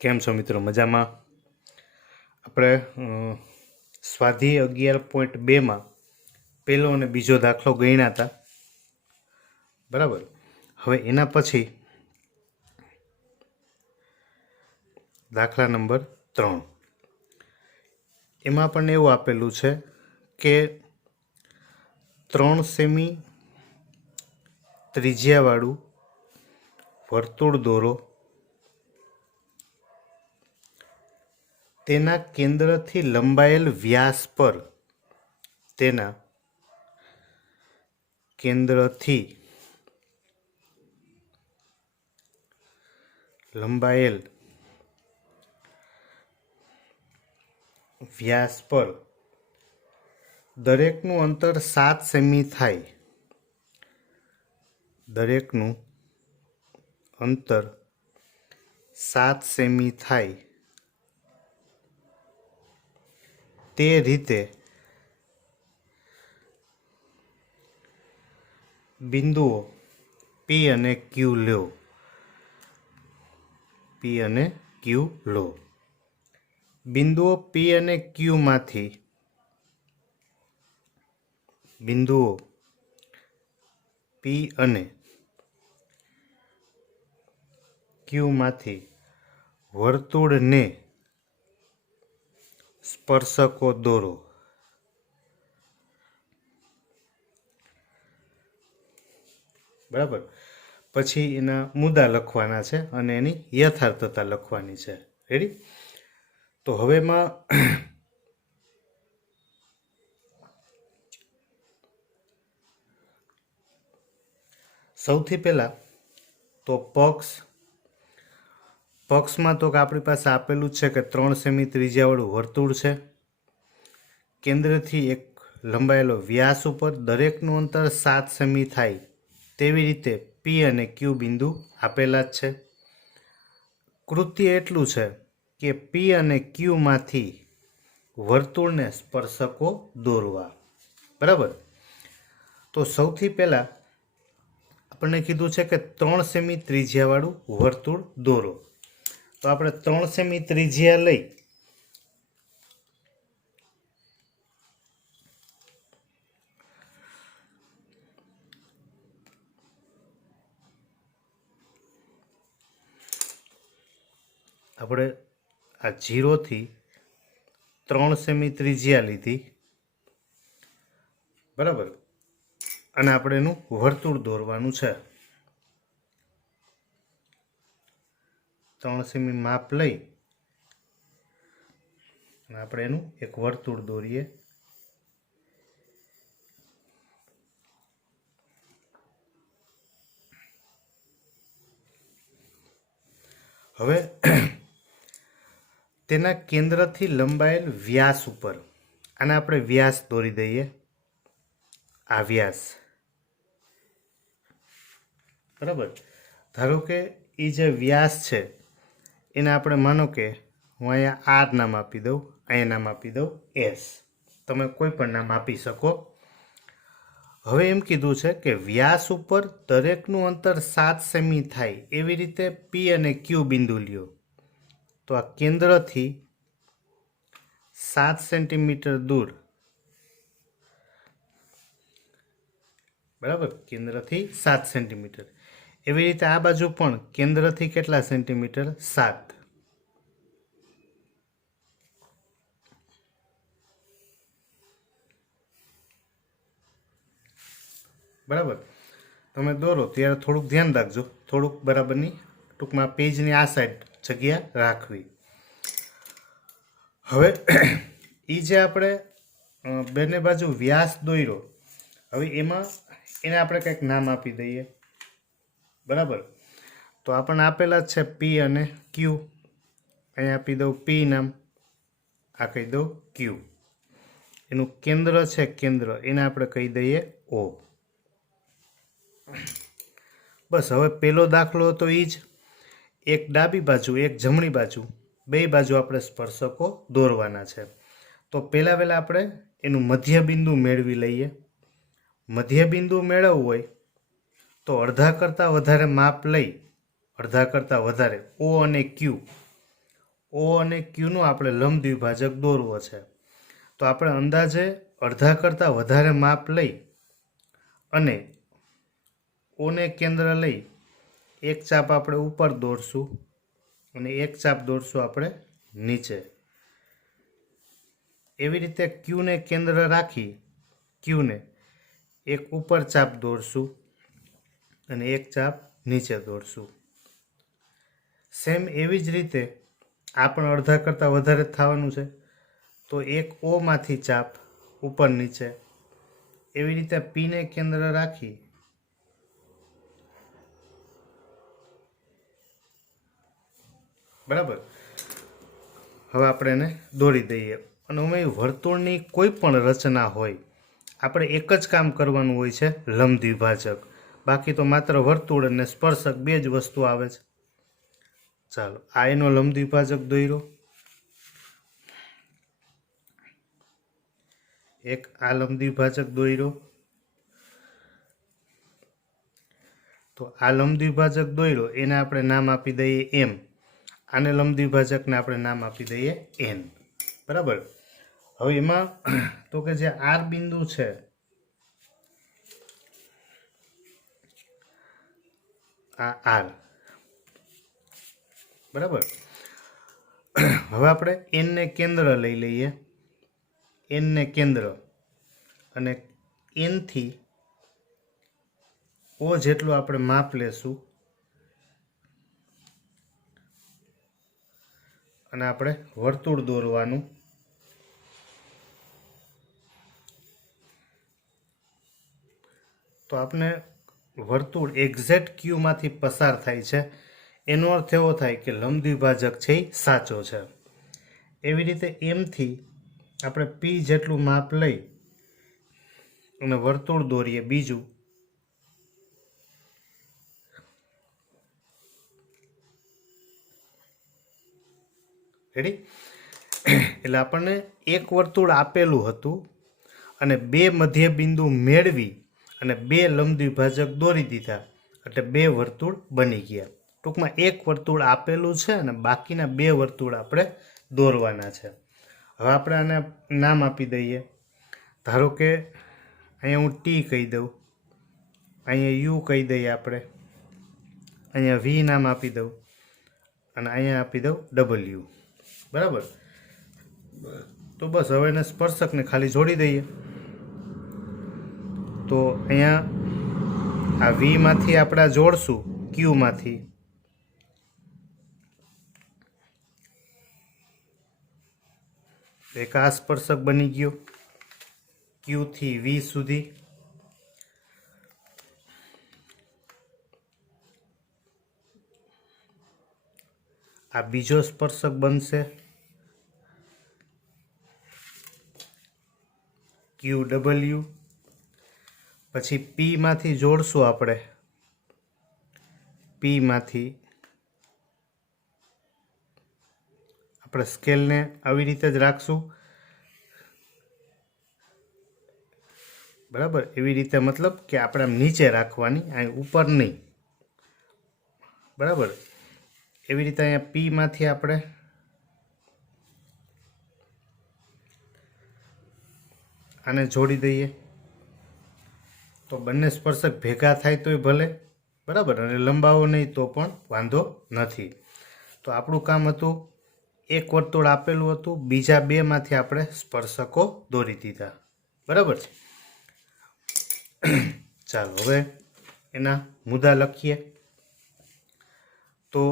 કેમ છો મિત્રો? મજામાં? આપણે સ્વાધ્યાય 11.2માં પહેલો અને બીજો દાખલો ગણ્યા હતા, બરાબર. હવે એના પછી દાખલા નંબર 3, એમાં આપણને એવું આપેલું છે કે 3 સેમી ત્રિજ્યાવાળું વર્તુળ દોરો, તેના કેન્દ્રથી લંબાયેલ વ્યાસ પર તેના કેન્દ્રથી લંબાયેલ વ્યાસ પર દરેકનું અંતર 7 સેમી થાય. દરેકનું અંતર 7 સેમી થાય તે રીતે બિંદુઓ P અને Q લો. P અને Q લો. બિંદુઓ P અને Q માંથી વર્તુળને સ્પર્શકો દોરો. બરાબર. પછી એના મુદ્દા લખવાના છે અને એની યથાર્થતા લખવાની છે. રેડી? તો હવેમાં સૌથી પહેલા તો પક્ષમાં તો આપણી પાસે આપેલું છે કે 3 સેમી ત્રિજ્યાવાળું વર્તુળ છે. કેન્દ્રથી એક લંબાયેલો વ્યાસ ઉપર દરેકનું અંતર 7 સેમી થાય તેવી રીતે P અને Q બિંદુ આપેલા જ છે. કૃત્ય એટલું છે કે P અને Q માંથી વર્તુળને સ્પર્શકો દોરવા. બરાબર. તો સૌથી પહેલા આપણને કીધું છે કે 3 સેમી ત્રિજ્યાવાળું વર્તુળ દોરો. તો આપણે 3 સેમી ત્રિજ્યા લઈ આપણે આ 0 થી 3 સેમી ત્રિજ્યા લીધી, બરાબર. અને આપણે એનું વર્તુળ દોરવાનું છે. 3 સેમી માપ લઈ અને આપણે એનું એક વર્તુળ દોરીએ. હવે તેના કેન્દ્રથી લંબાયેલ વ્યાસ ઉપર આને આપણે વ્યાસ દોરી દઈએ. આ વ્યાસ, બરાબર. ધારો કે એ જે વ્યાસ છે એને આપણે માનો કે હું અહીંયા R નામ આપી દઉં, અહીંયા નામ આપી દઉં S. તમે કોઈ પણ નામ આપી શકો. હવે એમ કીધું છે કે વ્યાસ ઉપર દરેકનું અંતર 7 સેમી થાય એવી રીતે P અને Q બિંદુ લ્યો. તો આ કેન્દ્રથી 7 સેન્ટીમીટર દૂર, બરાબર, કેન્દ્રથી 7 સેન્ટીમીટર. એવી રીતે આ બાજુ પણ કેન્દ્રથી કેટલા સેન્ટીમીટર? 7. બરાબર. તમે દોરો ત્યારે થોડુંક ધ્યાન રાખજો, થોડુંક બરાબરની ટૂંકમાં પેજની આ સાઈડ જગ્યા રાખવી. હવે એ જે આપણે બંને બાજુ વ્યાસ દોર્યો, હવે એમાં એને આપણે કંઈક નામ આપી દઈએ. બરાબર. તો આપણને આપેલા જ છે P અને Q. અહીંયા આપી દઉં P નામ, આ કહી દઉં Q. એનું કેન્દ્ર છે, કેન્દ્ર એને આપણે કહી દઈએ O. બસ. હવે પહેલો દાખલો હતો એ જ, એક ડાબી બાજુ એક જમણી બાજુ, બે બાજુ આપણે સ્પર્શકો દોરવાના છે. તો પહેલાં આપણે એનું મધ્યબિંદુ મેળવી લઈએ. મધ્યબિંદુ મેળવવું હોય તો અડધા કરતાં વધારે માપ લઈ, અડધા કરતાં વધારે O અને Q ઓ અને ક્યુનો આપણે લંબ દ્વિભાજક દોરવો છે. તો આપણે અંદાજે અડધા કરતાં વધારે માપ લઈ અને ઓને કેન્દ્ર લઈ એક ચાપ આપણે ઉપર દોરશું અને એક ચાપ દોરશું આપણે નીચે. એવી રીતે ક્યુને કેન્દ્ર રાખી ક્યુને એક ઉપર ચાપ દોરશું અને એક ચાપ નીચે દોરશું. સેમ એવી જ રીતે આ પણ અડધા કરતાં વધારે થવાનું છે. તો એક ઓમાંથી ચાપ ઉપર નીચે. એવી રીતે પીને કેન્દ્ર રાખી બરાબર. હવે આપણે એને દોરી દઈએ. અને અમે વર્તુળની કોઈ પણ રચના હોય આપણે એક જ કામ કરવાનું હોય છે, લંબ દ્વિભાજક. બાકી તો માત્ર વર્તુળ અને સ્પર્શક બે જ વસ્તુ આવે છે. ચાલો આ એનો લંબ દ્વિભાજક દોર્યો. એક આ લંબ દ્વિભાજક દોર્યો. તો આ લંબ દ્વિભાજક દોર્યો એને આપણે નામ આપી દઈએ એમ. આને લંબ દ્વિભાજકને આપણે નામ આપી દઈએ એન. બરાબર. હવે એમાં તો કે જે આર બિંદુ છે આ આર, બરાબર. હવે આપણે એનને કેન્દ્ર લઈ લઈએ. એનને કેન્દ્ર અને એનથી ઓ જેટલું આપણે માપ લેશું અને આપણે વર્તુળ દોરવાનું. તો આપણે વર્તુળ એક્ઝેક્ટ ક્યુમાંથી પસાર થાય છે. એનો અર્થ એવો થાય કે લંબ દ્વિભાજક છે એ સાચો છે. એવી રીતે એમથી આપણે પી જેટલું માપ લઈ અને વર્તુળ દોરીએ બીજું. રેડી? એટલે આપણને એક વર્તુળ આપેલું હતું અને બે મધ્ય બિંદુ મેળવી અને બે લંબ દ્વિભાજક દોરી દીધા એટલે બે વર્તુળ બની ગયા. ટૂંકમાં એક વર્તુળ આપેલું છે અને બાકીના બે વર્તુળ આપણે દોરવાના છે. હવે આપણે આને નામ આપી દઈએ. ધારો કે અહીંયા હું ટી કહી દઉં, અહીંયા યુ કહી દઈએ આપણે, અહીંયા વી નામ આપી દઉં અને અહીંયા આપી દઉં ડબલ્યુ. બરાબર. તો બસ હવે એને સ્પર્શકને ખાલી જોડી દઈએ. તો અહીંયા આ વીમાંથી આપણે જોડશું ક્યુમાંથી. એક આ સ્પર્શક બની ગયો ક્યુથી વી સુધી. આ બીજો સ્પર્શક બનશે ક્યુ ડબલ્યુ. પછી પી માંથી જોડશું આપણે. પી માંથી આપણે સ્કેલને આવી રીતે જ રાખશું. બરાબર. એવી રીતે મતલબ કે આપણે આમ નીચે રાખવાની, અહીં ઉપર નહીં. બરાબર. એવી રીતે અહીંયા પી માંથી આપણે આને જોડી દઈએ. તો બંને સ્પર્શક ભેગા થાય તોય ભલે, બરાબર, અને લંબાવો નહીં તો પણ વાંધો નથી. તો આપણું કામ હતું, એક વર્તુળ આપેલું હતું, બીજા બે માંથી આપણે સ્પર્શકો દોરી દીધા. બરાબર છે. ચાલો હવે એના મુદ્દા લખીએ. તો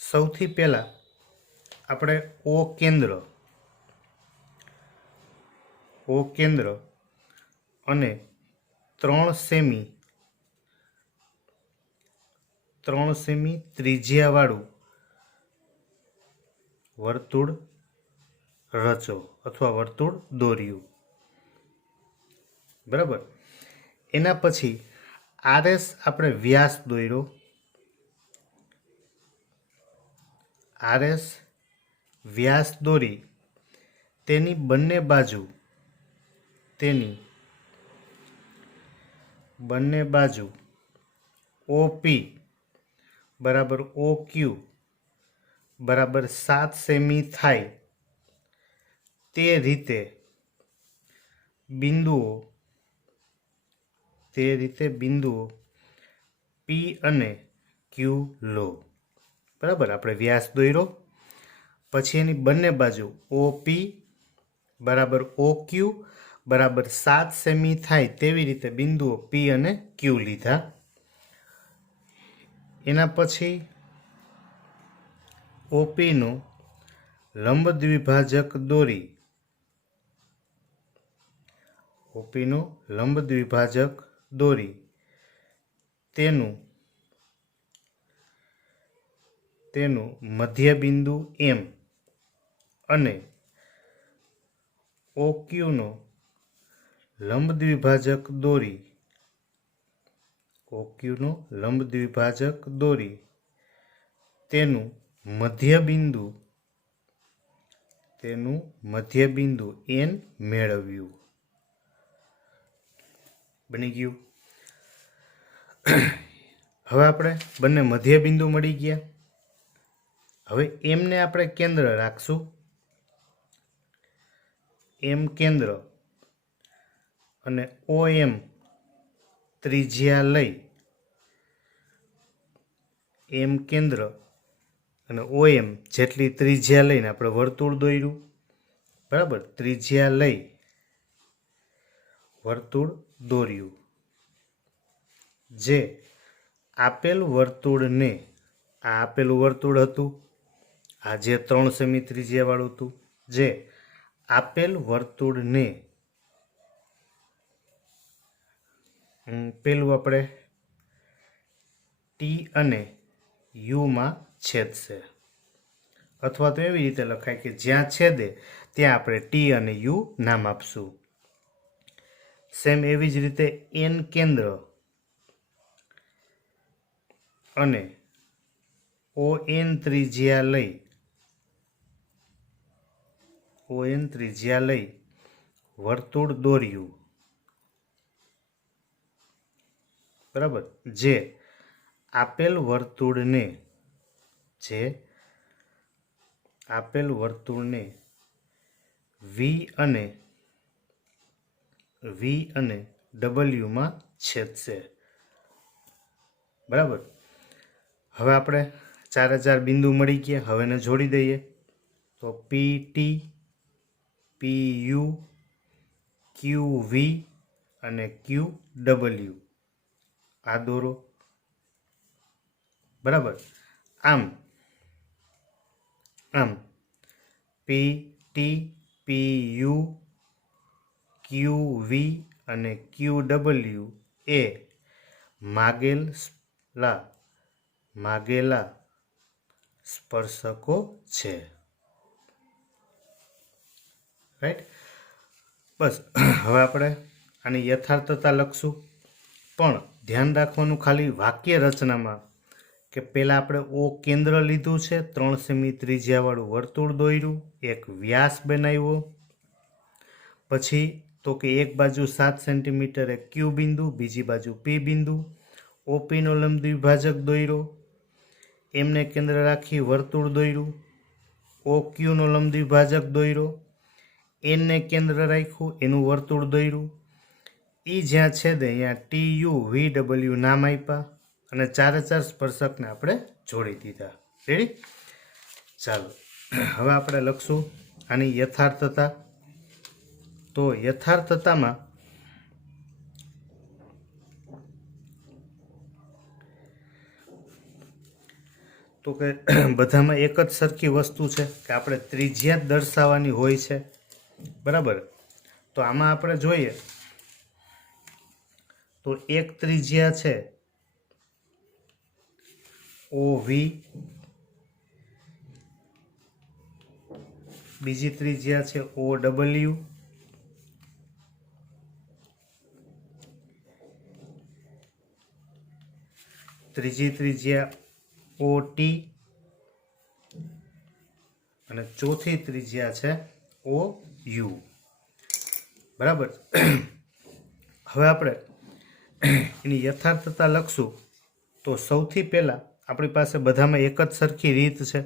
સૌથી પહેલા આપણે ઓ કેન્દ્ર અને 3 સેમી ત્રિજ્યાવાળું વર્તુળ રચો અથવા વર્તુળ દોર્યું. બરાબર. એના પછી આરએસ આપણે વ્યાસ દોર્યો. આરએસ વ્યાસ દોરી તેની બંને બાજુ તેની બંને બાજુ OP બરાબર OQ બરાબર 7 સેમી થાય તે રીતે બિંદુઓ P અને Q લો. બરાબર, આપણે વ્યાસ દોર્યો, પછી એની બંને બાજુ OP બરાબર OQ બરાબર 7 સેમી થાય તેવી રીતે બિંદુઓ P અને Q લીધા. એના પછી OP નો લંબ દ્વિભાજક દોરી. OP નો લંબ દ્વિભાજક દોરી તેનું મધ્ય બિંદુ M અને OQ નો લંબ દ્વિભાજક દોરી તેનું મધ્ય બિંદુ N મેળવ્યું. બની ગયું. હવે આપણે બંને મધ્ય બિંદુ મળી ગયા. હવે એમને આપણે કેન્દ્ર રાખશું. M કેન્દ્ર અને OM ત્રિજ્યા લઈ M કેન્દ્ર અને OM જેટલી ત્રિજ્યા લઈને આપણે વર્તુળ દોર્યું. બરાબર, ત્રિજ્યા લઈ વર્તુળ દોર્યું. જે આપેલ વર્તુળને, આ આપેલું વર્તુળ હતું, આ જે 3 સેમી ત્રિજ્યા વાળું હતું, જે આપેલ વર્તુળને પેલું આપણે T અને U માં છેદશે, અથવા તો એવી રીતે લખાય કે જ્યાં છેદે ત્યાં આપણે T અને U નામ આપશું. સેમ એવી જ રીતે N કેન્દ્ર અને ON ત્રિજ્યા લઈ વર્તુળ દોર્યું. બરાબર, જે આપેલ વર્તુળને V અને W માં છેદશે. બરાબર, હવે આપણે 4 બિંદુ મળી ગયા. હવે એને જોડી દઈએ તો PT, PU, QV અને QW આ દોરો. બરાબર, આમ PT, PU, QV અને QW એ માગેલા સ્પર્શકો છે. રાઈટ. બસ, હવે આપણે આની યથાર્થતા લખશું. પણ ધ્યાન રાખવાનું ખાલી વાક્ય રચનામાં કે પહેલાં આપણે O કેન્દ્ર લીધું છે, 3 સેમી ત્રિજ્યાવાળું વર્તુળ દોર્યું, એક વ્યાસ બનાવ્યો, પછી તો કે એક બાજુ 7 સેન્ટીમીટર એ Q બિંદુ, બીજી બાજુ P બિંદુ, OP નો લંબ દ્વિભાજક દોર્યો, એમને કેન્દ્ર રાખી વર્તુળ દોર્યું, OQ નો લંબ દ્વિભાજક દોર્યો, N ને કેન્દ્ર રાખ્યું, એનું વર્તુળ દોર્યું, એ જ્યાં છેદે અહીંયા TU VW નામ આપ્યા અને 4 સ્પર્શકને આપણે જોડી દીધા. રેડી? ચાલો, હવે આપણે લખશું આની યથાર્થતા. તો યથાર્થતામાં તો કે બધામાં એક જ સરખી વસ્તુ છે કે આપણે ત્રિજ્યા જ દર્શાવવાની હોય છે. બરાબર, તો આમાં આપણે જોઈએ તો એક ત્રિજ્યા છે OV, બીજી ત્રિજ્યા છે OW, ત્રીજી ત્રિજ્યા OT અને ચોથી ત્રિજ્યા છે OU. બરાબર, હવે આપણે એની યથાર્થતા લખશું તો સૌથી પહેલાં આપણી પાસે બધામાં એક જ સરખી રીત છે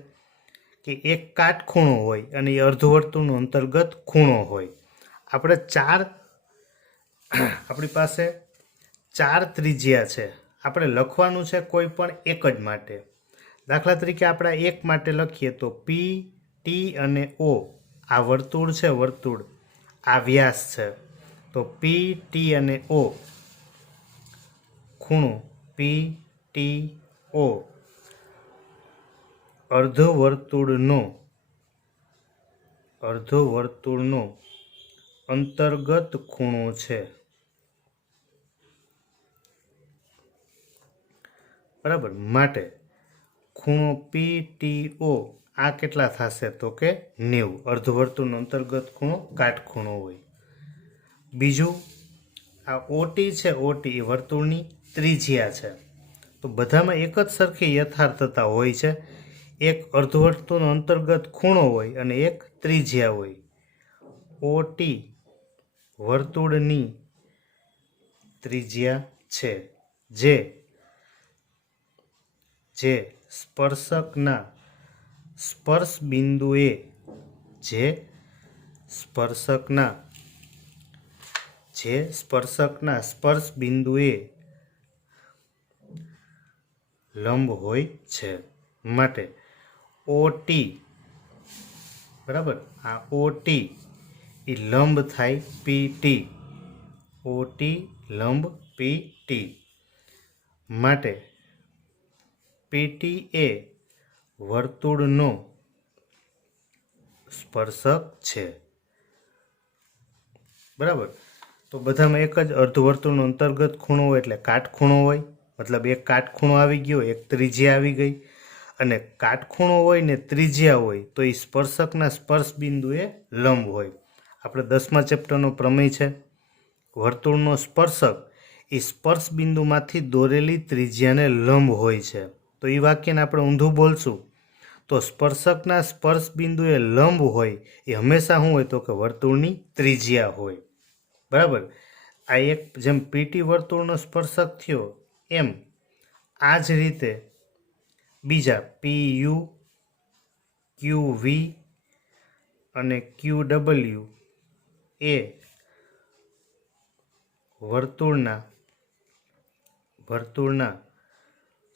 કે એક કાટખૂણો હોય અને એ અર્ધવર્તુળનો અંતર્ગત ખૂણો હોય. આપણી પાસે 4 ત્રિજ્યા છે. આપણે લખવાનું છે કોઈ પણ એક જ માટે. દાખલા તરીકે આપણે એક માટે લખીએ તો પી, ટી અને ઓ. આ વર્તુળ છે, વર્તુળ આ વ્યાસ છે. તો પી, ટી અને ઓ ખૂણો પી, ટી, ઓ અર્ધવર્તુળનો અંતર્ગત ખૂણો છે. બરાબર. માટે ખૂણો પી, ટી, ઓ આ કેટલા થશે તો કે 90. અર્ધવર્તુળનો અંતર્ગત ખૂણો કાટખૂણો હોય. બીજું આ ઓટી છે, ઓટી એ વર્તુળની ત્રિજ્યા છે. તો બધામાં એક જ સરખી યથાર્થતા હોય છે. એક અર્ધવર્તુળનો અંતર્ગત ખૂણો હોય અને એક ત્રિજ્યા હોય. ઓટી વર્તુળની ત્રિજ્યા છે જે સ્પર્શકના સ્પર્શ બિંદુએ લંબ હોય છે. માટે ઓટી, બરાબર, આ ઓટી એ લંબ થાય પીટી. ઓટી લંબ પીટી. માટે પીટી એ વર્તુળનો સ્પર્શક છે. બરાબર. તો બધામાં એક જ અર્ધવર્તુળનો અંતર્ગત ખૂણો હોય એટલે કાટખૂણો હોય. મતલબ એક કાટખૂણો આવી ગયો, એક ત્રિજ્યા આવી ગઈ. અને કાટખૂણો હોય ને ત્રિજ્યા હોય તો એ સ્પર્શકના સ્પર્શ બિંદુએ લંબ હોય. આપણે 10મા ચેપ્ટરનો પ્રમેય છે. વર્તુળનો સ્પર્શક એ સ્પર્શ બિંદુમાંથી દોરેલી ત્રિજ્યાને લંબ હોય છે. તો એ વાક્યને આપણે ઊંધું બોલશું તો સ્પર્શકના સ્પર્શ બિંદુએ લંબ હોય એ હંમેશા શું હોય તો કે વર્તુળની ત્રિજ્યા હોય. બરાબર. આ એક જેમ પીટી વર્તુળનો સ્પર્શક થયો એમ આ જ રીતે બીજા પી યુ, ક્યુ વી અને ક્યુ ડબલ્યુ એ વર્તુળના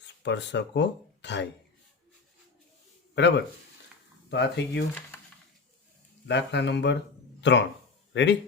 સ્પર્શકો થાય. બરાબર. તો આ થઈ ગયું દાખલા નંબર 3. રેડી?